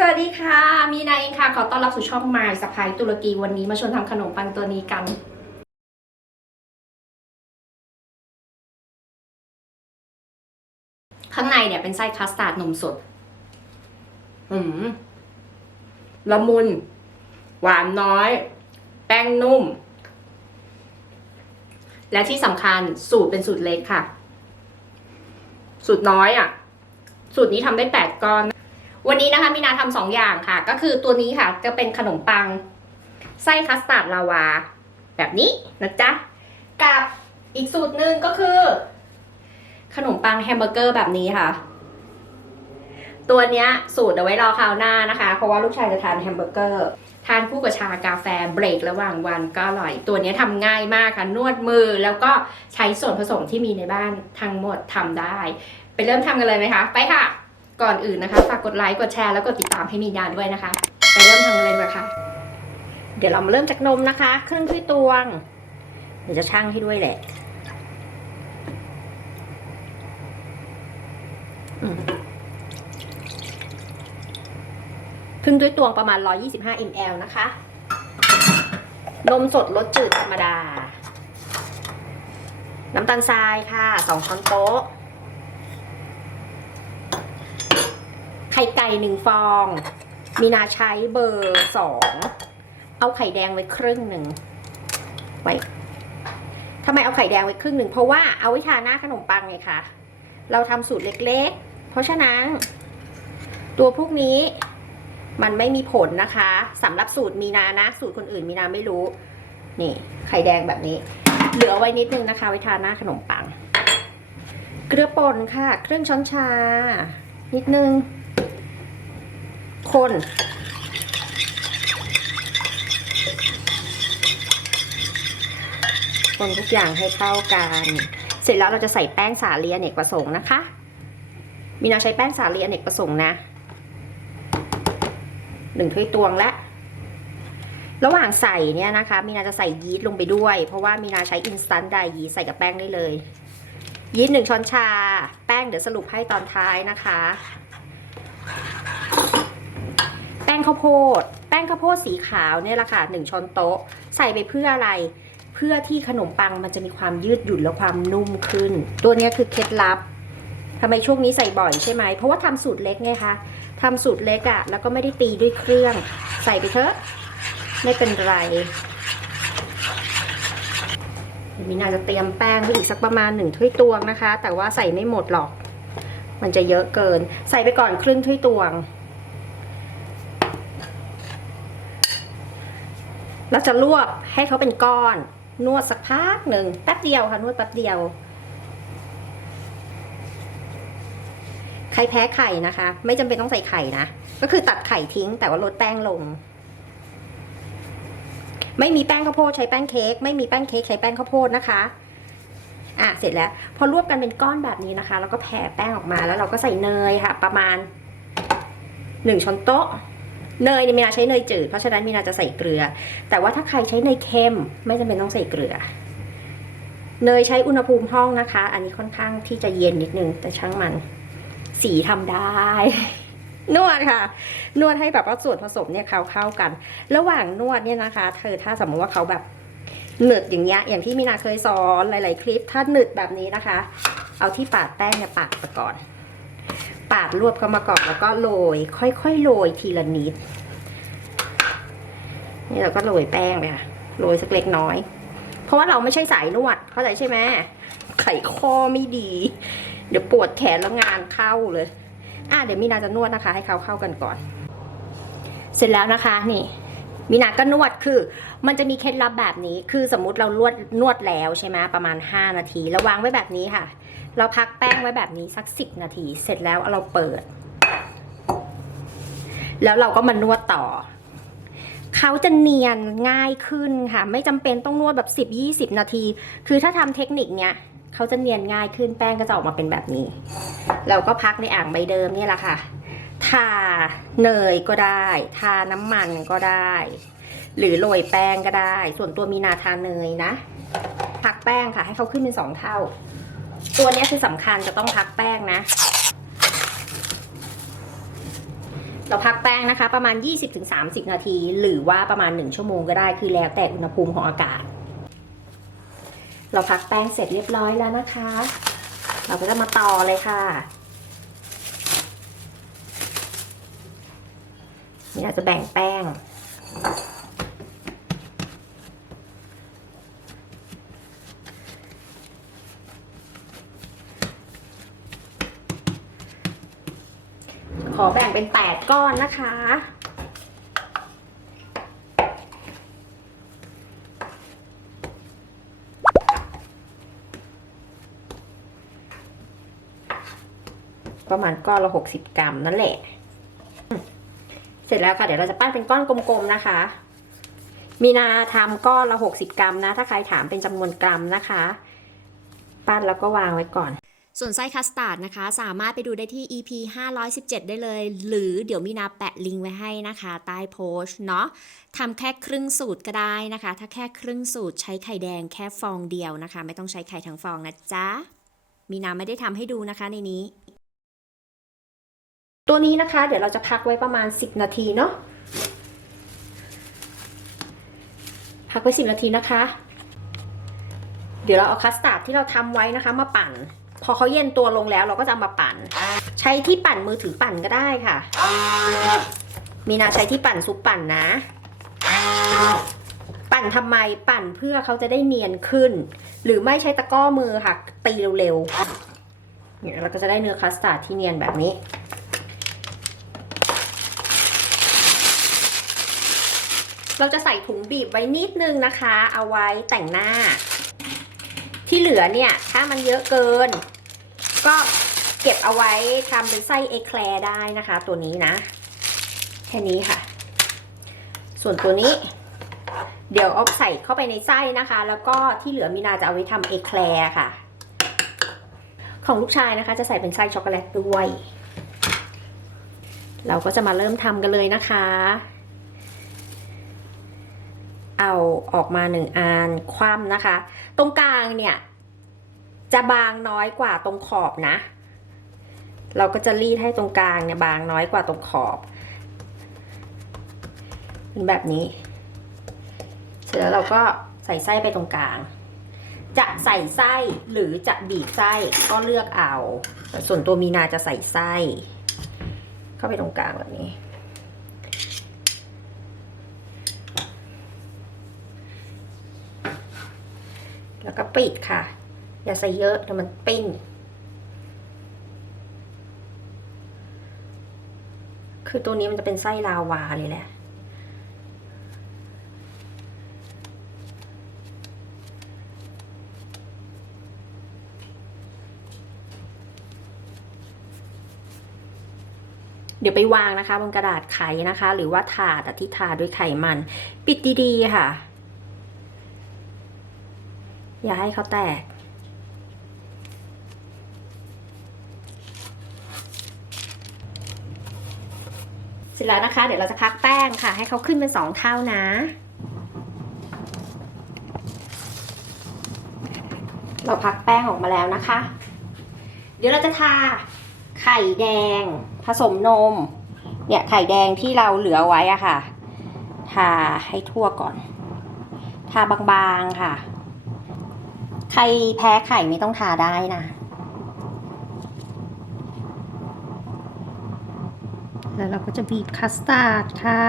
สวัสดีค่ะ มีนาเองค่ะ ขอต้อนรับสู่ช่องมายสะพายตุรกีวันนี้มาชวนทำขนมปังตัวนี้กัน ข้างในเนี่ยเป็นไส้คัสตาร์ดนมสดอืมละมุน หวานน้อย แป้งนุ่ม และที่สำคัญสูตรเป็นสูตรเล็กค่ะ สูตรน้อยอะ สูตรนี้ทำได้แปดก้อน วันนี้นะคะมีนาทำสองอย่างค่ะ ก็คือตัวนี้ค่ะจะเป็นขนมปังไส้คัสตาร์ดลาวา แบบนี้นะจ๊ะ กับอีกสูตรหนึ่งก็คือ ขนมปังแฮมเบอร์เกอร์แบบนี้ค่ะ ตัวเนี้ยสูตรเอาไว้รอคราวหน้านะคะ เพราะว่าลูกชายจะทานแฮมเบอร์เกอร์ทานคู่กับชากาแฟเบรกระหว่างวันก็อร่อย ตัวเนี้ยทำง่ายมากค่ะ นวดมือแล้วก็ใช้ส่วนผสมที่มีในบ้านทั้งหมดทำได้ ไปเริ่มทำกันเลยไหมคะ ไปค่ะ ก่อนอื่นนะคะฝากกดไลค์กดแชร์แล้วกดติดตามให้มีนาด้วยนะคะ ไปเริ่มทำกันเลยดีกว่าค่ะ เดี๋ยวเรามาเริ่มจากนมนะคะครึ่งถ้วยตวงเดี๋ยวจะชั่งให้ด้วยแหละครึ่งถ้วยตวงประมาณ 125 ml นะคะ นมสดรสจืดธรรมดา น้ำตาลทรายค่ะ 2 ช้อนโต๊ะ ข่ไก่หนึ่งฟอง มีนาใช้เบอร์สอง เอาไข่แดงไว้ครึ่งหนึ่ง ไว้ทำไมเอาไข่แดงไว้ครึ่งหนึ่ง เพราะว่าเอาไว้ทาหน้าขนมปังไงคะ เราทำสูตรเล็กๆ เพราะฉะนั้น ตัวพวกนี้มันไม่มีผลนะคะสำหรับสูตรมีนานะ สูตรคนอื่นมีนาไม่รู้ นี่ ไข่แดงแบบนี้ เหลือไว้นิดนึงนะคะ ไว้ทาหน้าขนมปัง เกลือป่นค่ะครึ่งช้อนชา นิดนึง คนคนทุกอย่างให้เข้ากัน เสร็จแล้วเราจะใส่แป้งสาลีอเนกประสงค์นะคะ มีนาใช้แป้งสาลีอเนกประสงค์นะหนึ่งถ้วยตวงและระหว่างใส่เนี่ยนะคะ มีนาจะใส่ยีสต์ลงไปด้วย เพราะว่ามีนาใช้อินสแตนต์ไดยีสต์ใส่กับแป้งได้เลย ยีสต์หนึ่งช้อนชา แป้งเดี๋ยวสรุปให้ตอนท้ายนะคะ งข้าวโพด แป้งข้าวโพดสีขาวเนี่ยแหละค่ะหนึ่งช้อนโต๊ะ ใส่ไปเพื่ออะไร เพื่อที่ขนมปังมันจะมีความยืดหยุ่นและความนุ่มขึ้น ตัวนี้คือเคล็ดลับทำไมช่วงนี้ใส่บ่อยใช่ไหม เพราะว่าทำสูตรเล็กไงคะทำสูตรเล็กอะ่ะแล้วก็ไม่ได้ตีด้วยเครื่อง ใส่ไปเถอะ ไม่เป็นไรมีนาจะเตรียมแป้งไว้อีกสักประมาณหนึ่งถ้วยตวงนะคะ แต่ว่าใส่ไม่หมดหรอก มันจะเยอะเกิน ใส่ไปก่อนครึ่งถ้วยตวง เราจะลวกให้เขาเป็นก้อน นวดสักพักหนึ่งแป๊บเดียวค่ะนวดแป๊บเดียว ใครแพ้ไข่นะคะ ไม่จำเป็นต้องใส่ไข่นะ ก็คือตัดไข่ทิ้งแต่ว่าลดแป้งลง ไม่มีแป้งข้าวโพดใช้แป้งเค้กไม่มีแป้งเค้กใช้แป้งข้าวโพดนะคะอะเสร็จแล้ว พอรวบกันเป็นก้อนแบบนี้นะคะ แล้วก็แผ่แป้งออกมาแล้วเราก็ใส่เนยค่ะ ประมาณหนึ่งช้อนโต๊ะ เนยเนี่ยมีนาใช้เนยจืด เพราะฉะนั้นมีนาจะใส่เกลือ แต่ว่าถ้าใครใช้เนยเค็มไม่จำเป็นต้องใส่เกลือ เนยใช้อุณหภูมิห้องนะคะ อันนี้ค่อนข้างที่จะเย็นนิดนึง แต่ช่างมัน สีทำได้ นวดค่ะ นวดให้แบบว่าส่วนผสมเนี่ยเข้าเข้ากัน ระหว่างนวดเนี่ยนะคะ เธอถ้าสมมติว่าเขาแบบหนึดอย่างเงี้ย อย่างที่มีนาเคยสอนหลาย ๆ คลิป ถ้าหนึดแบบนี้นะคะ เอาที่ปาดแป้งเนี่ยปาดไปก่อน ปาดรวบเข้ามาก่อนแล้วก็โรยค่อยๆโรยทีละนิด นี่เราก็โรยแป้งไปค่ะโรยสักเล็กน้อย เพราะว่าเราไม่ใช่สายนวด เข้าใจใช่ไหมไขข้อไม่ดี เดี๋ยวปวดแขนแล้วงานเข้าเลย อะเดี๋ยวมีนาจะนวดนะคะ ให้เขาเข้ากันก่อน เสร็จแล้วนะคะนี่มีนาก็นวดคือ มันจะมีเคล็ดลับแบบนี้ คือสมมุติเรานวดนวดแล้วใช่ไหมประมาณ 5 นาทีเราวางไว้แบบนี้ค่ะ เราพักแป้งไว้แบบนี้สัก10นาที เสร็จแล้วเราเปิด แล้วเราก็มานวดต่อ เขาจะเนียนง่ายขึ้นค่ะ ไม่จำเป็นต้องนวดแบบ10-20นาที คือถ้าทำเทคนิคเนี้ยเขาจะเนียนง่ายขึ้นแป้งก็จะออกมาเป็นแบบนี้ เราก็พักในอ่างใบเดิมนี่แหละค่ะ ทาเนยก็ได้ ทาน้ำมันก็ได้ หรือโรยแป้งก็ได้ ส่วนตัวมีนาทาเนยนะ พักแป้งค่ะ ให้เขาขึ้นเป็นสองเท่า ตัวนี้คือสำคัญจะต้องพักแป้งนะ เราพักแป้งนะคะ ประมาณ 20-30 นาที หรือว่าประมาณ 1 ชั่วโมงก็ได้คือแล้วแต่อุณหภูมิของอากาศ เราพักแป้งเสร็จเรียบร้อยแล้วนะคะ เราก็จะมาต่อเลยค่ะนี่เราจะแบ่งแป้ง ขอแบ่งเป็น 8 ก้อนนะคะ ประมาณก้อนละ60 กรัมนั่นแหละ เสร็จแล้วค่ะ เดี๋ยวเราจะปั้นเป็นก้อนกลมๆนะคะ มีนาทำก้อนละ60 กรัมนะ ถ้าใครถามเป็นจำนวนกรัมนะคะ ปั้นแล้วก็วางไว้ก่อน ส่วนไส้คัสตาร์ดนะคะ สามารถไปดูได้ที่ EP 517 ได้เลย หรือเดี๋ยวมีนาแปะลิงก์ไว้ให้นะคะ ใต้โพสต์เนาะทำแค่ครึ่งสูตรก็ได้นะคะ ถ้าแค่ครึ่งสูตรใช้ไข่แดงแค่ฟองเดียวนะคะ ไม่ต้องใช้ไข่ทั้งฟองนะจ๊ะ มีนาไม่ได้ทำให้ดูนะคะในนี้ ตัวนี้นะคะ เดี๋ยวเราจะพักไว้ประมาณ 10 นาทีเนาะพักไว้ 10 นาทีนะคะ เดี๋ยวเราเอาคัสตาร์ดที่เราทำไว้นะคะ มาปั่น พอเขาเย็นตัวลงแล้วเราก็จะเอามาปั่น ใช้ที่ปั่นมือถือปั่นก็ได้ค่ะ มีนาใช้ที่ปั่นซุปปั่นนะ ปั่นทำไมปั่นเพื่อเขาจะได้เนียนขึ้น หรือไม่ใช้ตะกร้อมือค่ะ ตีเร็วๆเนี่ยเราก็จะได้เนื้อคัสตาร์ดที่เนียนแบบนี้เราจะใส่ถุงบีบไว้นิดนึงนะคะ เอาไว้แต่งหน้า ที่เหลือเนี่ยถ้ามันเยอะเกิน ก็เก็บเอาไว้ทำเป็นไส้เอแคลร์ได้นะคะ ตัวนี้นะ แค่นี้ค่ะ ส่วนตัวนี้ เดี๋ยวเอาใส่เข้าไปในไส้นะคะ แล้วก็ที่เหลือมีนาจะเอาไว้ทำเอแคลร์ค่ะ ของลูกชายนะคะ จะใส่เป็นไส้ช็อกโกแลตด้วย เราก็จะมาเริ่มทำกันเลยนะคะ เอาออกมาหนึ่งอันคว่ำนะคะ ตรงกลางเนี่ย จะบางน้อยกว่าตรงขอบนะ เราก็จะรีดให้ตรงกลางเนี่ยบางน้อยกว่าตรงขอบเป็นแบบนี้ เสร็จแล้วเราก็ใส่ไส้ไปตรงกลาง จะใส่ไส้หรือจะบีบไส้ก็เลือกเอา ส่วนตัวมีนาจะใส่ไส้ เข้าไปตรงกลางแบบนี้ แล้วก็ปิดค่ะ อย่าใส่เยอะเดี๋ยวมันปิ้งคือตัวนี้มันจะเป็นไส้ลาวาเลยแหละ เดี๋ยวไปวางนะคะบนกระดาษไขนะคะ หรือว่าถาดที่ทาด้วยไขมัน ปิดดีๆค่ะ อย่าให้เขาแตก เสร็จแล้วนะคะ เดี๋ยวเราจะพักแป้งค่ะ ให้เขาขึ้นเป็นสองเท่านะเราพักแป้งออกมาแล้วนะคะ เดี๋ยวเราจะทาไข่แดง ผสมนม เนี่ยไข่แดงที่เราเหลือไว้อะค่ะ ทาให้ทั่วก่อน ทาบางๆค่ะ ใครแพ้ไข่ไม่ต้องทาได้นะ แล้วเราก็จะบีบคัสตาร์ดค่ะ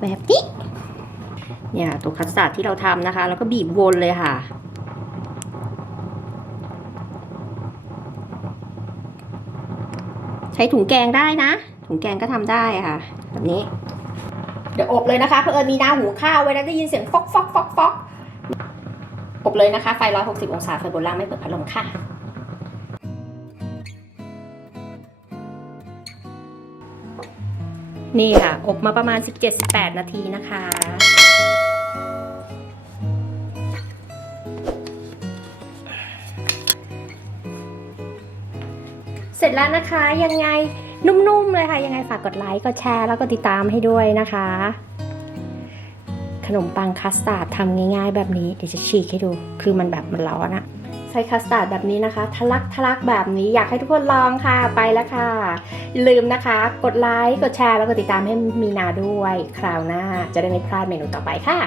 แบบนี้เนี่ยตัวคัสตาร์ดที่เราทำนะคะ แล้วก็บีบวนเลยค่ะ ใช้ถุงแกงได้นะ ถุงแกงก็ทำได้ค่ะ นี้ เดี๋ยวอบเลยนะคะเพอเอิญมีน้าหูข้าวไว้แล้วได้ยินเสียงฟอกฟอกฟอกฟอกอบเลยนะคะ ไฟ 160 องศาไฟบนล่างไม่เปิดพัดลมค่ะ นี่ค่ะ อบมาประมาณ 17-18 นาทีนะคะเสร็จแล้วนะคะยังไง นุ่มๆเลยค่ะ ยังไงฝากกดไลค์กดแชร์แล้วก็ติดตามให้ด้วยนะคะ ขนมปังคัสตาร์ดทำง่าย ๆ แบบนี้เดี๋ยวจะฉีกให้ดู คือมันแบบมันร้อนอะช้คัสตาร์ดแบบนี้นะคะ ทะลักทะลักแบบนี้อยากให้ทุกคนลองค่ะไปแล้วค่ะ อย่าลืมนะคะ กดไลค์กดแชร์แล้วก็ติดตามให้มีนาด้วย คราวหน้าจะได้ไม่พลาดเมนูต่อไปค่ะ